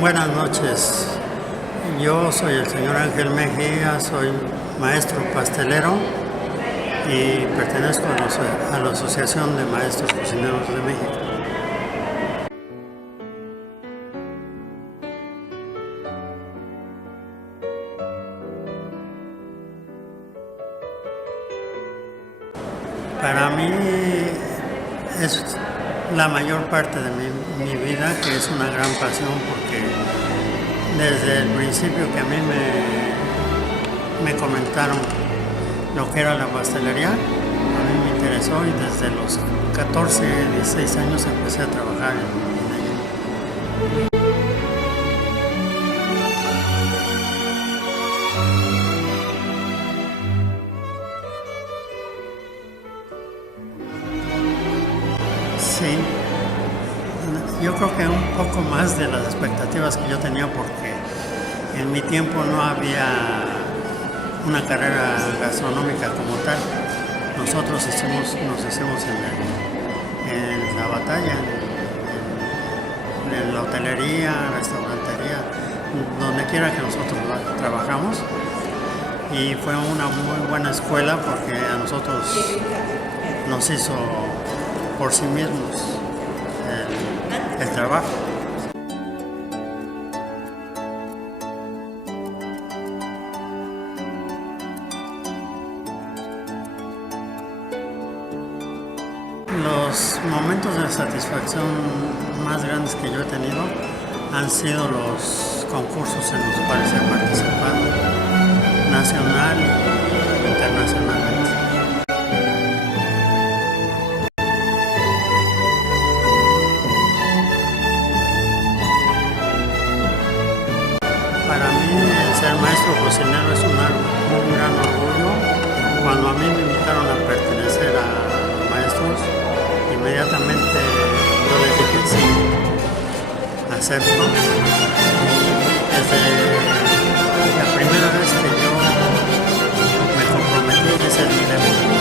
Buenas noches, yo soy el señor Ángel Mejía, soy maestro pastelero y pertenezco a la Asociación de Maestros Cocineros de México. Para mí es la mayor parte de mi vida, que es una gran pasión, porque desde el principio que a mí me comentaron lo que era la pastelería, a mí me interesó y desde los 14, 16 años empecé a trabajar en ella. Sí, yo creo que un poco más de las expectativas que yo tenía, porque en mi tiempo no había una carrera gastronómica como tal. Nosotros nos hicimos en la batalla, en la hotelería, restaurantería, donde quiera que nosotros trabajamos, y fue una muy buena escuela porque a nosotros nos hizo por sí mismos el trabajo. Los momentos de satisfacción más grandes que yo he tenido han sido los concursos en los cuales he participado, nacional y internacionalmente. Para mí el ser maestro cocinero es un gran orgullo. Cuando a mí me invitaron a pertenecer a los maestros, inmediatamente yo les dije sí, acepto. Desde la primera vez que yo me comprometí, ese es mi lema.